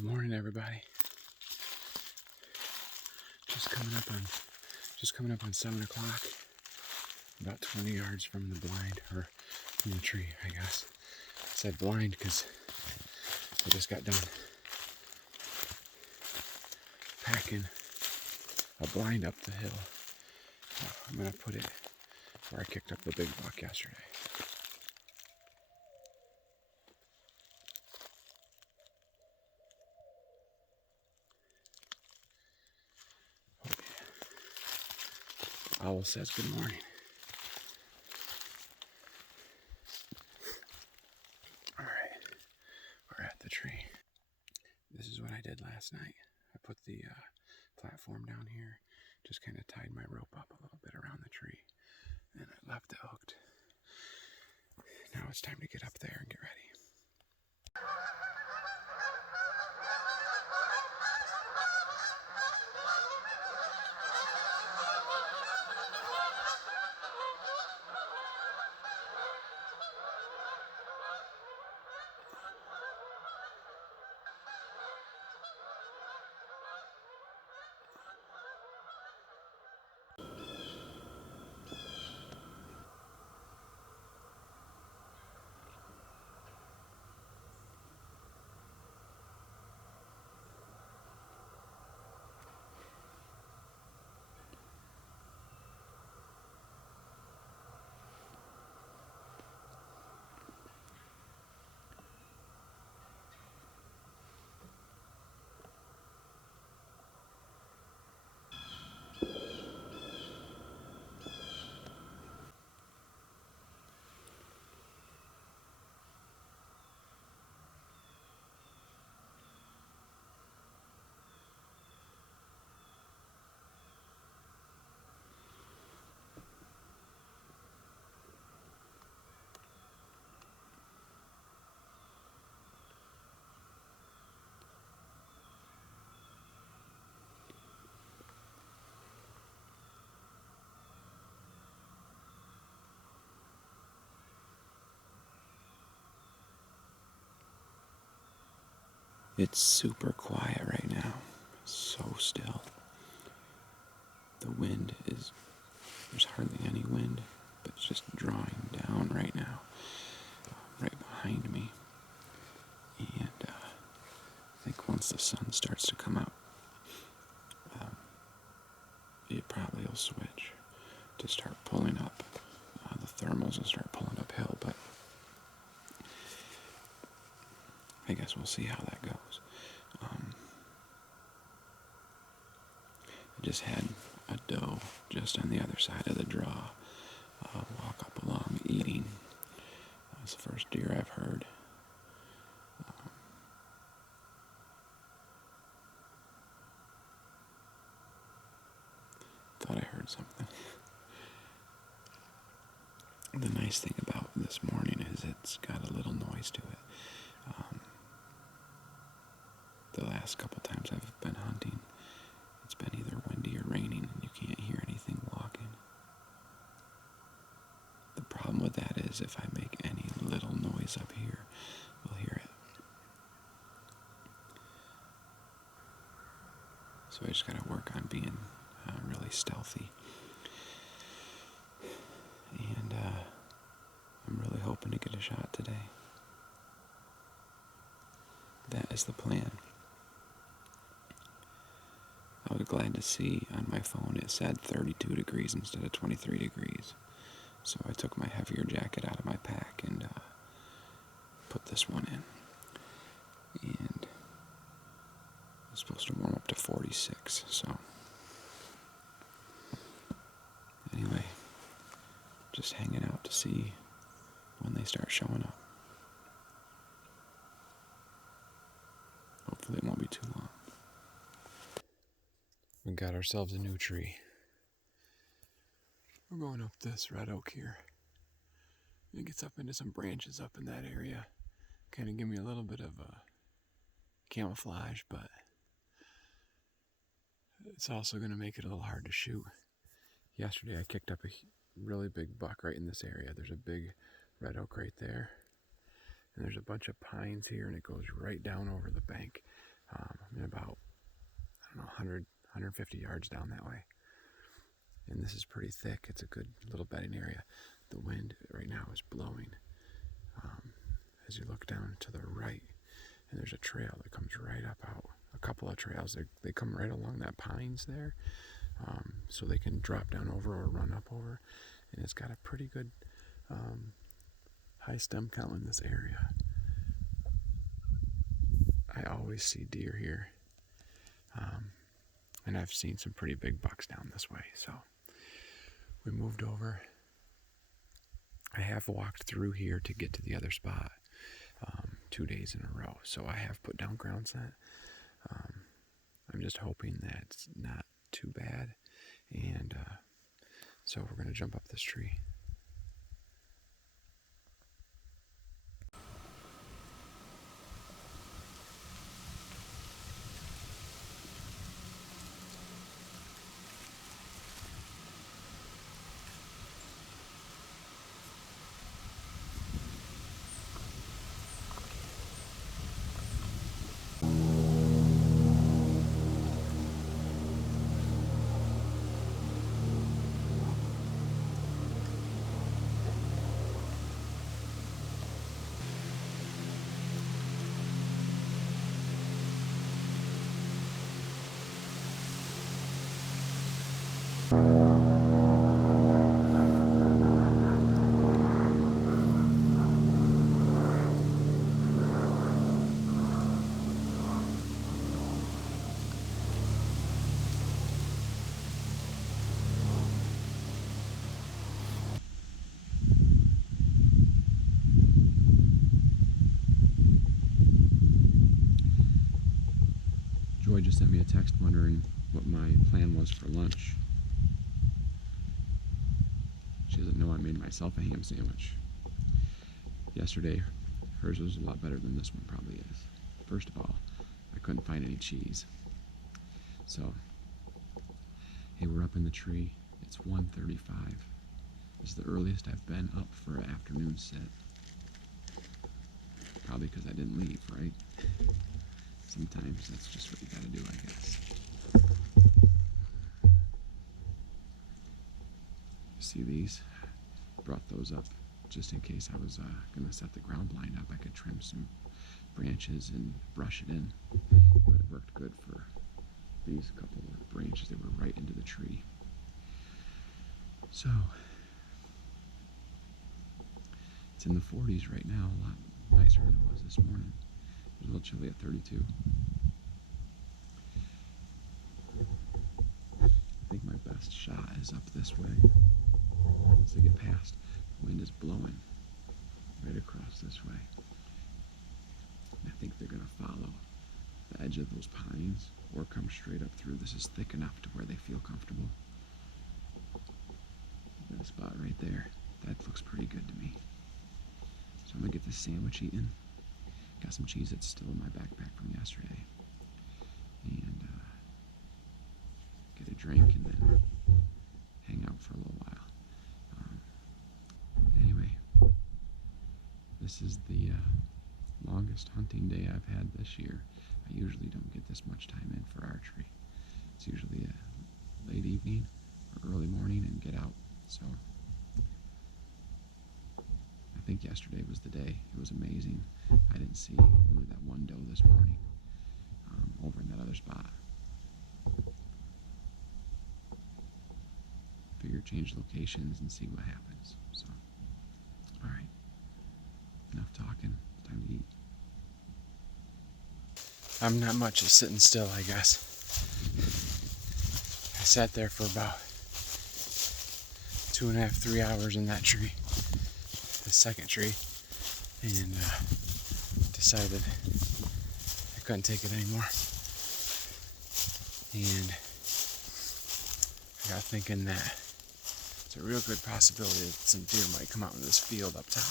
Good morning, everybody. Just coming up on 7 o'clock. About 20 yards from the blind, or from the tree, I guess. I said blind because I just got done packing a blind up the hill. I'm gonna put it where I kicked up the big buck yesterday. Owl says good morning. Alright, we're at the tree. This is what I did last night. I put the platform down here, just kind of tied my rope up a little bit around the tree, and I left it hooked. Now it's time to get up there and get ready. It's super quiet right now, so still. The wind there's hardly any wind, but it's just drawing down right now, right behind me. And I think once the sun starts to come out, it probably will switch to start pulling up. The thermals will start pulling uphill, but I guess we'll see how that goes. I just had a doe just on the other side of the draw walk up along eating. That's the first deer I've heard. Thought I heard something. The nice thing about this morning is it's got a little noise to it. The last couple times I've been hunting, it's been either windy or raining, and you can't hear anything walking. The problem with that is if I make any little noise up here, we'll hear it. So I just got to work on being really stealthy. And I'm really hoping to get a shot today. That is the plan. I was glad to see on my phone it said 32 degrees instead of 23 degrees. So I took my heavier jacket out of my pack and put this one in. And it's supposed to warm up to 46, so anyway, just hanging out to see when they start showing up. Hopefully it won't be too long. We got ourselves a new tree. We're going up this red oak here. It gets up into some branches up in that area. Kind of give me a little bit of a camouflage, but it's also going to make it a little hard to shoot. Yesterday I kicked up a really big buck right in this area. There's a big red oak right there. And there's a bunch of pines here, and it goes right down over the bank. about, I don't know, 100, 150 yards down that way. And this is pretty thick. It's a good little bedding area. The wind right now is blowing. As you look down to the right, and there's a trail that comes right up out. A couple of trails, they come right along that pines there, so they can drop down over or run up over. And it's got a pretty good high stem count in this area. I always see deer here, and I've seen some pretty big bucks down this way. So we moved over. I have walked through here to get to the other spot 2 days in a row, so I have put down ground scent. I'm just hoping that it's not too bad, and so we're going to jump up this tree. Joy just sent me a text wondering what my plan was for lunch. She doesn't know I made myself a ham sandwich. Yesterday, hers was a lot better than this one probably is. First of all, I couldn't find any cheese. So, hey, we're up in the tree. It's 1:35. This is the earliest I've been up for an afternoon sit. Probably because I didn't leave, right? Sometimes that's just what you gotta do, I guess. See these? Brought those up just in case I was gonna set the ground blind up. I could trim some branches and brush it in, but it worked good for these couple of branches that were right into the tree. So it's in the 40s right now, a lot nicer than it was this morning. It was a little chilly at 32. I think my best shot is up this way. Once they get past, the wind is blowing right across this way. And I think they're going to follow the edge of those pines or come straight up through. This is thick enough to where they feel comfortable. That spot right there, that looks pretty good to me. So I'm going to get this sandwich eaten. Got some cheese that's still in my backpack from yesterday. And get a drink and then hang out for a little while. Anyway, this is the longest hunting day I've had this year. I usually don't get this much time in for archery. It's usually a late evening or early morning and get out. So I think yesterday was the day. It was amazing. I didn't see only that one doe this morning over in that other spot. Figure change locations and see what happens. So, all right, enough talking. It's time to eat. I'm not much at sitting still, I guess. I sat there for about 2.5, 3 hours in that tree, the second tree, and decided I couldn't take it anymore. And I got thinking that it's a real good possibility that some deer might come out in this field up top.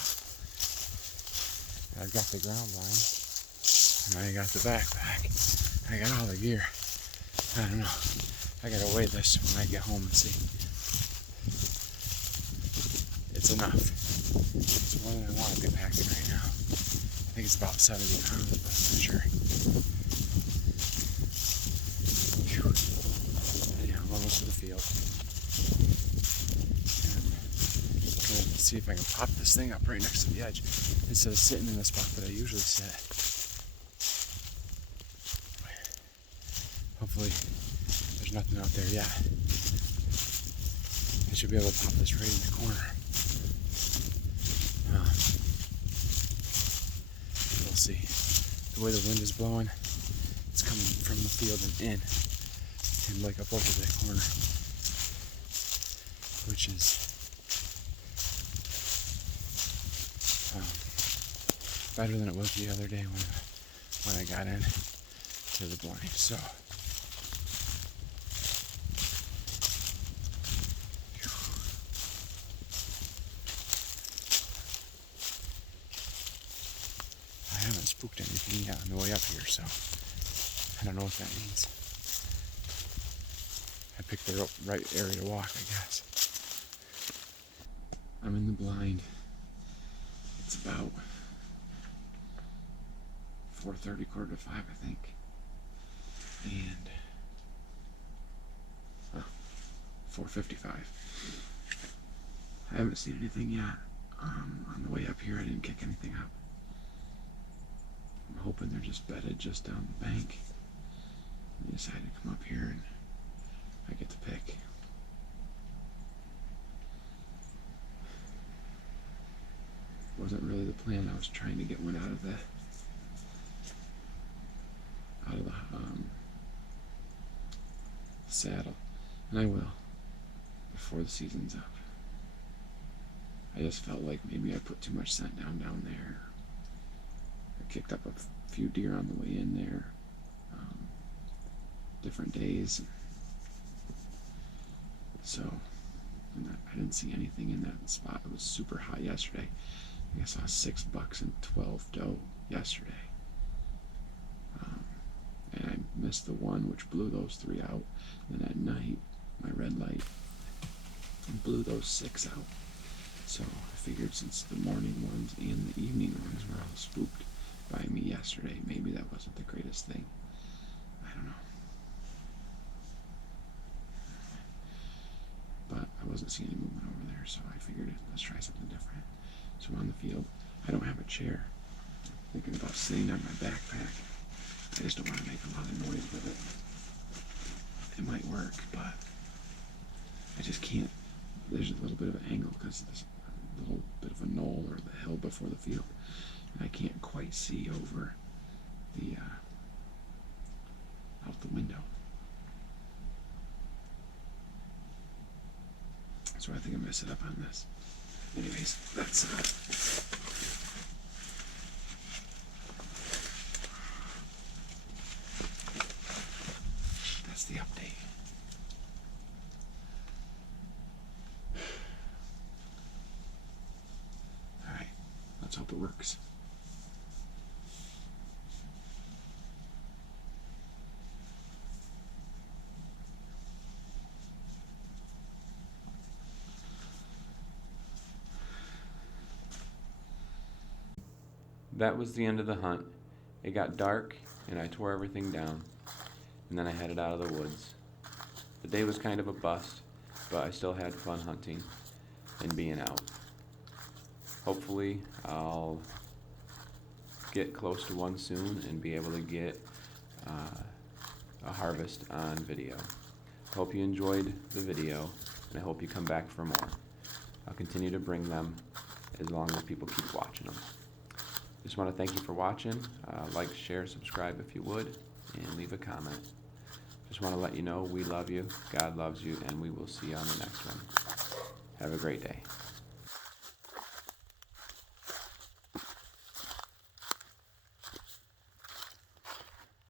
And I've got the ground blind, and I got the backpack, and I got all the gear. I don't know. I gotta weigh this when I get home and see. It's enough. It's more than I want to be packing right now. I think it's about 70 pounds, but I'm not sure. see if I can pop this thing up right next to the edge instead of sitting in the spot that I usually sit. Hopefully there's nothing out there yet. I should be able to pop this right in the corner. We'll see. The way the wind is blowing, it's coming from the field and in, and like up over the corner, which is better than it was the other day when I got in to the blind. So I haven't spooked anything yet on the way up here, so I don't know what that means. I picked the right area to walk, I guess. I'm in the blind. It's about 4:30, 4:45, I think. And 4:55. I haven't seen anything yet. On the way up here, I didn't kick anything up. I'm hoping they're just bedded just down the bank. I decided to come up here and I get to pick. Wasn't really the plan. I was trying to get one out of the saddle, and I will before the season's up. I just felt like maybe I put too much scent down there. I kicked up a few deer on the way in there, different days. So, and I didn't see anything in that spot. It was super hot yesterday. I think I saw 6 bucks and 12 doe yesterday. And I missed the one, which blew those 3 out. Then at night, my red light blew those 6 out. So I figured since the morning ones and the evening ones were all spooked by me yesterday, maybe that wasn't the greatest thing. I don't know. But I wasn't seeing any movement over there, so I figured let's try something different. So on the field, I don't have a chair. I'm thinking about sitting on my backpack. I just don't want to make a lot of noise with it. It might work, but I just can't. There's a little bit of an angle because there's a little bit of a knoll or the hill before the field, and I can't quite see over the out the window. So I think I'm gonna sit up on this. Anyways, that's the update. All right, let's hope it works. That was the end of the hunt. It got dark and I tore everything down, and then I headed out of the woods. The day was kind of a bust, but I still had fun hunting and being out. Hopefully I'll get close to one soon and be able to get a harvest on video. Hope you enjoyed the video, and I hope you come back for more. I'll continue to bring them as long as people keep watching them. Just want to thank you for watching. Like, share, subscribe if you would, and leave a comment. Just want to let you know we love you, God loves you, and we will see you on the next one. Have a great day.